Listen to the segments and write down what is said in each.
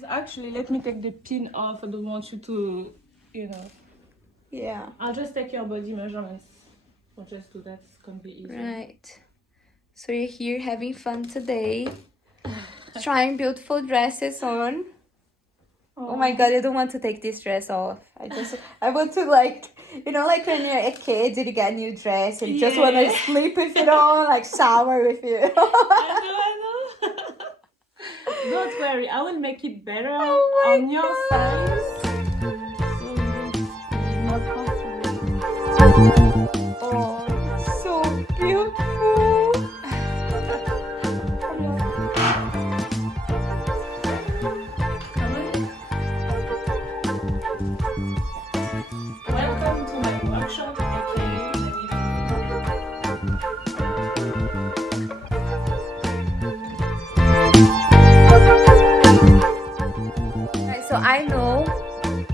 is actually, let me take the pin off. I don't want you to, Yeah. I'll just take your body measurements. We'll just do that. It's gonna be easy. Right. So you're here having fun today. Trying beautiful dresses on. Oh my god, I don't want to take this dress off. I want to like when you're a kid and you get a new dress and you just want to sleep with it on, like shower with it. I know. Don't worry, I will make it better on your size. So you will be more comfortable. Oh, so beautiful. Welcome to my workshop, So I know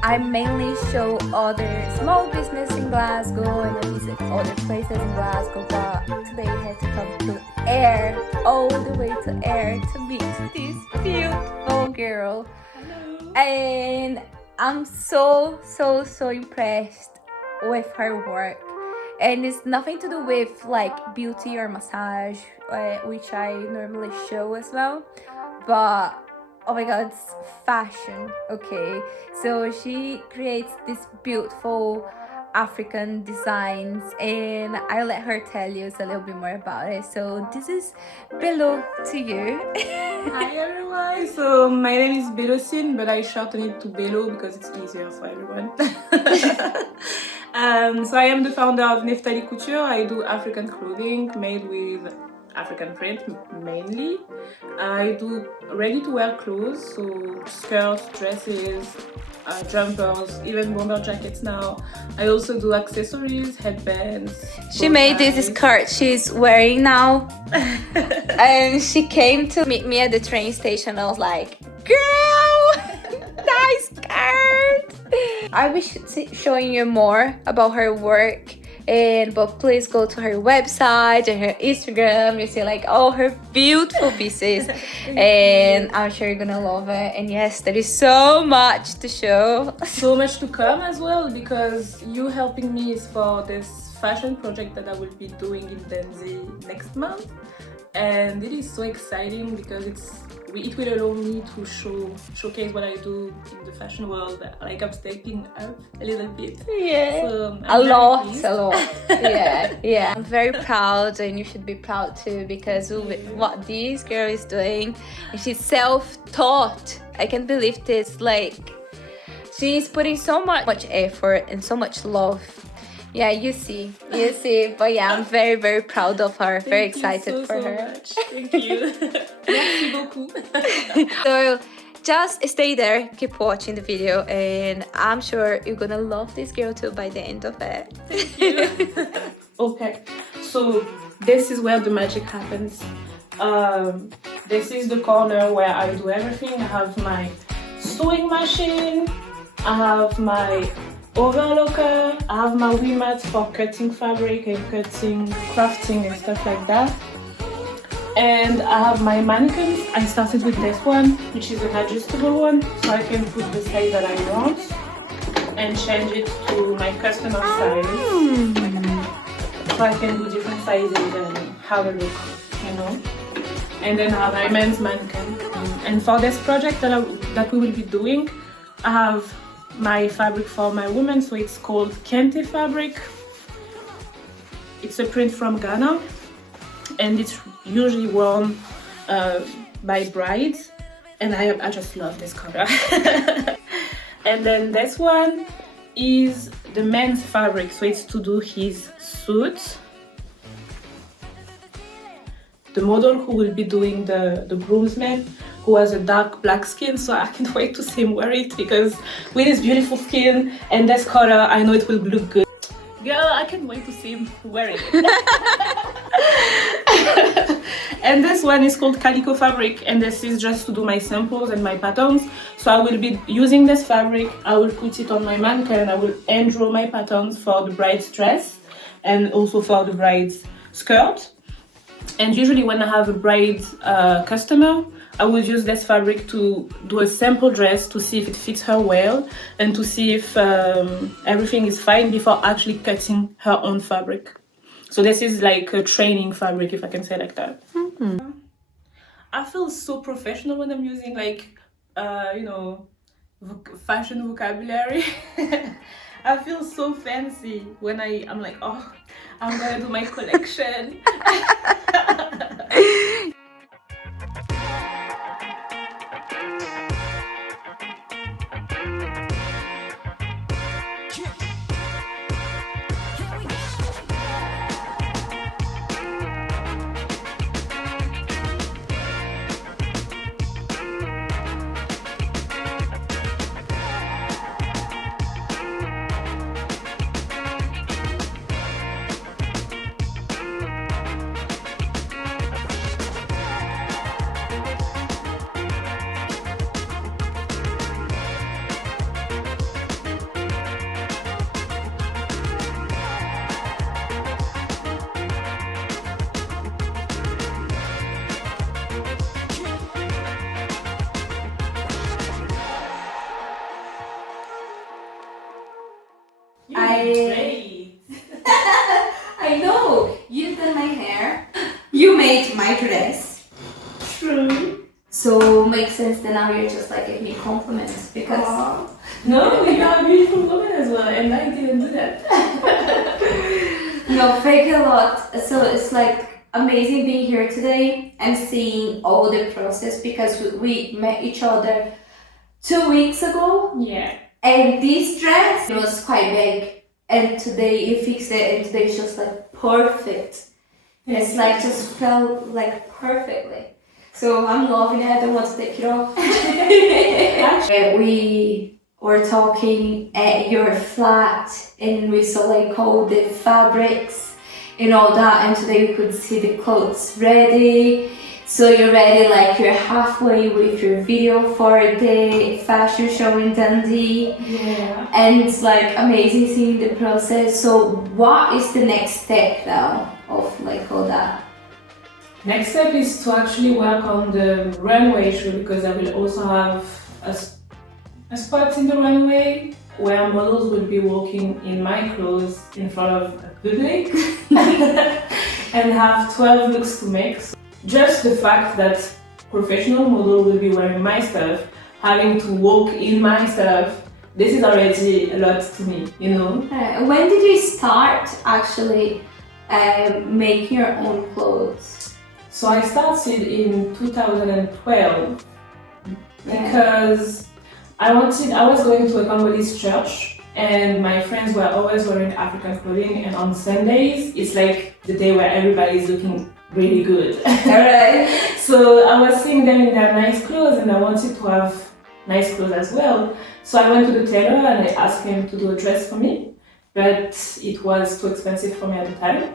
I mainly show other small business in Glasgow and I visit other places in Glasgow, but today I had to come to Ayr, all the way to Ayr to meet this beautiful girl. Hello. And I'm so impressed with her work. And it's nothing to do with like beauty or massage, which I normally show as well, but oh my god, it's fashion. Okay, so she creates these beautiful African designs and I'll let her tell you a little bit more about it. So this is Belo to you. Hi everyone, so my name is Belo, but I shorten it to Belo because it's easier for everyone. So I am the founder of Naphtali Couture. I do African clothing made with African print mainly. I do ready-to-wear clothes, so skirts, dresses, jumpers, even bomber jackets now. I also do accessories, headbands. She made this skirt she's wearing now. And she came to meet me at the train station. I was like, girl, nice skirt. I will be showing you more about her work. But please go to her website and her Instagram. You see like all her beautiful pieces and I'm sure you're gonna love it. And yes, there is so much to show, so much to come as well, because you helping me is for this fashion project that I will be doing in Dundee next month, and it is so exciting because it will allow me to showcase what I do in the fashion world. Like I'm stepping up a little bit. Yeah, so a lot. Yeah. I'm very proud, and you should be proud too, because what this girl is doing, she's self-taught. I can't believe this. Like she's putting so much effort and so much love. Yeah, you see. But yeah, I'm very proud of her. Very excited for her. Much. Thank you. Merci beaucoup. So just stay there, keep watching the video, and I'm sure you're gonna love this girl too by the end of it. Thank you. Okay, so this is where the magic happens. This is the corner where I do everything. I have my sewing machine, I have my overlocker, I have my wheel mats for cutting fabric and cutting, crafting and stuff like that. And I have my mannequins. I started with this one, which is an adjustable one, so I can put the size that I want and change it to my customer size. So I can do different sizes and have a look, And then I have my men's mannequin. And for this project that we will be doing, I have my fabric for my women, so it's called Kente fabric. It's a print from Ghana, and it's usually worn by brides, and I just love this color. And then this one is the men's fabric, so it's to do his suit. The model who will be doing the groomsman, who has a dark black skin, so I can't wait to see him wear it, because with his beautiful skin and this color, I know it will look good. Girl, I can't wait to see him wearing it. And this one is called Calico fabric, and this is just to do my samples and my patterns. So I will be using this fabric, I will put it on my mannequin, and I will hand draw my patterns for the bride's dress and also for the bride's skirt. And usually when I have a bride customer, I will use this fabric to do a sample dress to see if it fits her well and to see if everything is fine before actually cutting her own fabric. So this is like a training fabric, if I can say like that. I feel so professional when I'm using like, fashion vocabulary. I feel so fancy when I'm like, oh, I'm gonna do my collection. I know, you've done my hair, you made my dress. True. So makes sense that now you're just like giving me compliments because No, you got a beautiful woman as well, and I didn't do that. no, thank you a lot. So it's like amazing being here today and seeing all the process because we met each other 2 weeks ago. Yeah. And this dress was quite big, and today you fixed it, and today it's just like perfect. And it's like just felt like perfectly. So I'm loving it. I don't want to take it off. We were talking at your flat, and we saw like all the fabrics and all that, and today we could see the clothes ready. So you're ready, like you're halfway with your video for the fashion show in Dundee. Yeah. And it's like amazing seeing the process. So what is the next step now of like all that? Next step is to actually work on the runway show because I will also have a spot in the runway where models will be walking in my clothes in front of a public and have 12 looks to make. So just the fact that professional model will be wearing my stuff, having to walk in my stuff, this is already a lot to me, you know? When did you start actually making your own clothes? So I started in 2012 because I was going to a Congolese church and my friends were always wearing African clothing, and on Sundays it's like the day where everybody is looking really good. Alright. So I was seeing them in their nice clothes and I wanted to have nice clothes as well. So I went to the tailor and I asked him to do a dress for me, but it was too expensive for me at the time.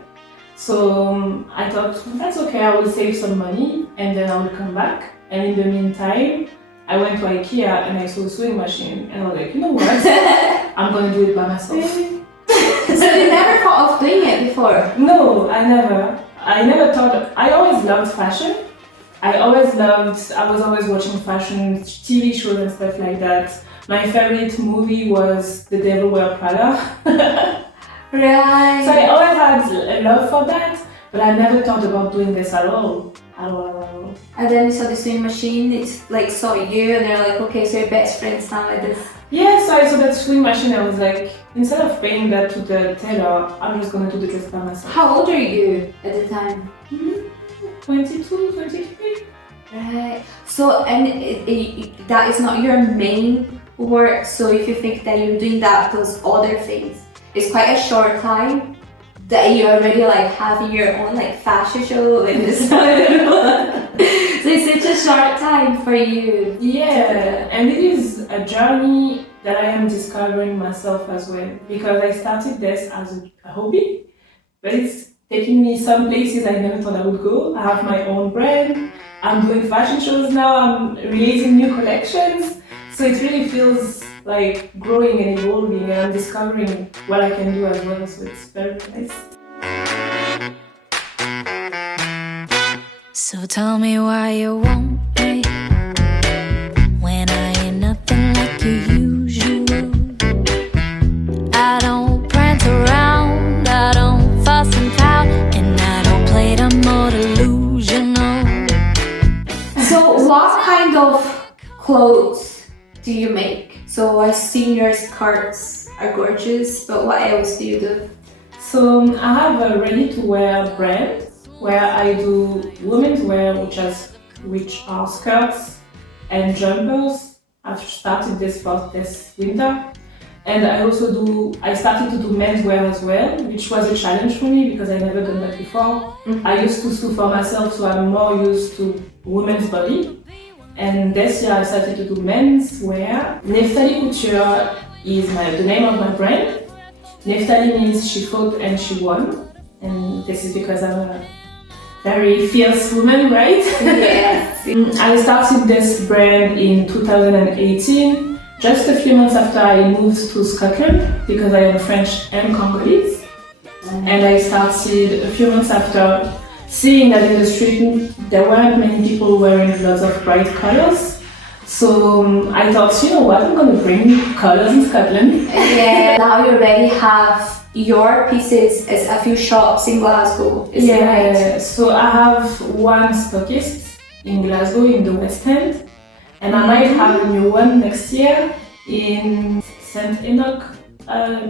So I thought, that's okay, I will save some money and then I will come back. And in the meantime, I went to IKEA and I saw a sewing machine and I was like, you know what, I'm going to do it by myself. So you never thought of doing it before? No, I never thought. I always loved fashion. I was always watching fashion TV shows and stuff like that. My favorite movie was The Devil Wears Prada. Right. So I always had a love for that, but I never thought about doing this at all. And then you saw the sewing machine, it's like saw you and they're like, okay, so you're best friends now with this. Yeah, so I saw that sewing machine, I was like, instead of paying that to the tailor, I'm just gonna do the dress by myself. How old are you at the time? 22, 23. Right. So, and that is not your main work, so if you think that you're doing that plus other things, it's quite a short time that you're already like having your own like fashion show and this. So it's such a short time for you. Yeah, and it is a journey that I am discovering myself as well, because I started this as a hobby, but it's taking me some places I never thought I would go. I have my own brand, I'm doing fashion shows now, I'm releasing new collections, so it really feels like growing and evolving, and I'm discovering what I can do as well, so it's very nice. So tell me why you want me. clothes do you make? So I've seen your skirts are gorgeous, but what else do you do? So I have a ready-to-wear brand where I do women's wear, which are skirts and jumpers. I've started this for this winter. And I started to do menswear as well, which was a challenge for me because I never done that before. I used to sew for myself, so I'm more used to women's body. And this year I started to do menswear. Naphtali Couture is the name of my brand. Naphtali means she fought and she won. And this is because I'm a very fierce woman, right? Yes. I started this brand in 2018. Just a few months after I moved to Scotland, because I am French and Congolese. And I started a few months after seeing that in the street there weren't many people wearing lots of bright colors. So I thought, you know what, I'm gonna bring colors in Scotland. Yeah, now you already have your pieces as a few shops in Glasgow, is it right? So I have one stockist in Glasgow in the West End. And I might have a new one next year in St. Enoch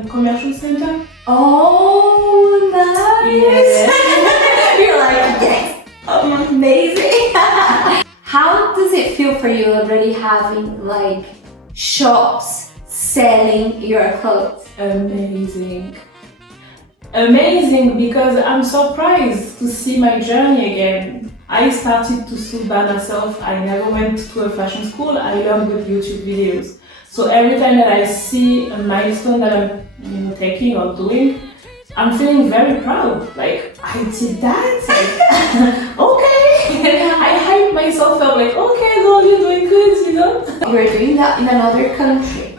Commercial Center. Oh, nice! Yes. You're like, yes, amazing! How does it feel for you already having like shops selling your clothes? Amazing. Amazing, because I'm surprised to see my journey again. I started to sew by myself. I never went to a fashion school. I learned with YouTube videos. So every time that I see a milestone that I'm taking or doing, I'm feeling very proud. Like, I did that. Like, okay. I hype myself up. Like, okay, girl, you're doing good, you know. You're doing that in another country,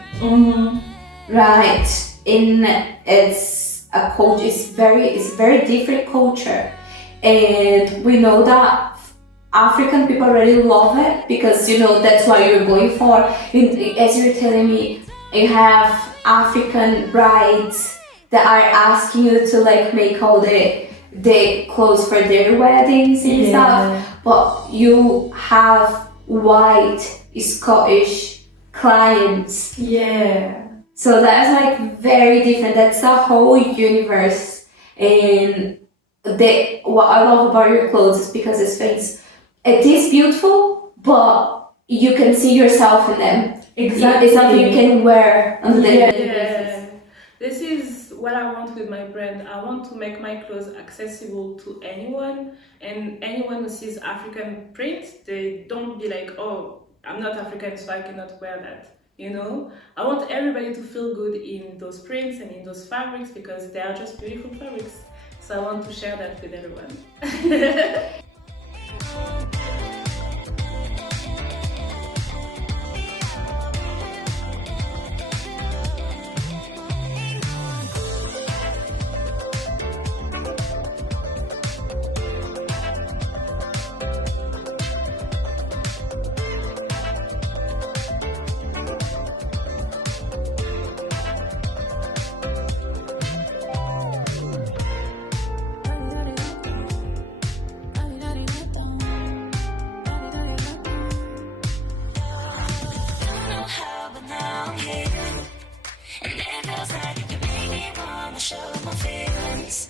right? It's a culture. It's very different culture. And we know that African people really love it because, you know, that's what you're going for. As you're telling me, you have African brides that are asking you to like make all the clothes for their weddings and stuff. But you have white Scottish clients. Yeah. So that's like very different. That's a whole universe. And what I love about your clothes is because it is beautiful, but you can see yourself in them. Exactly. It's something you can wear on the daily basis. This is what I want with my brand. I want to make my clothes accessible to anyone, and anyone who sees African print, they don't be like, oh, I'm not African, so I cannot wear that. You know, I want everybody to feel good in those prints and in those fabrics because they are just beautiful fabrics. So I want to share that with everyone. And it feels like you make me wanna show my feelings.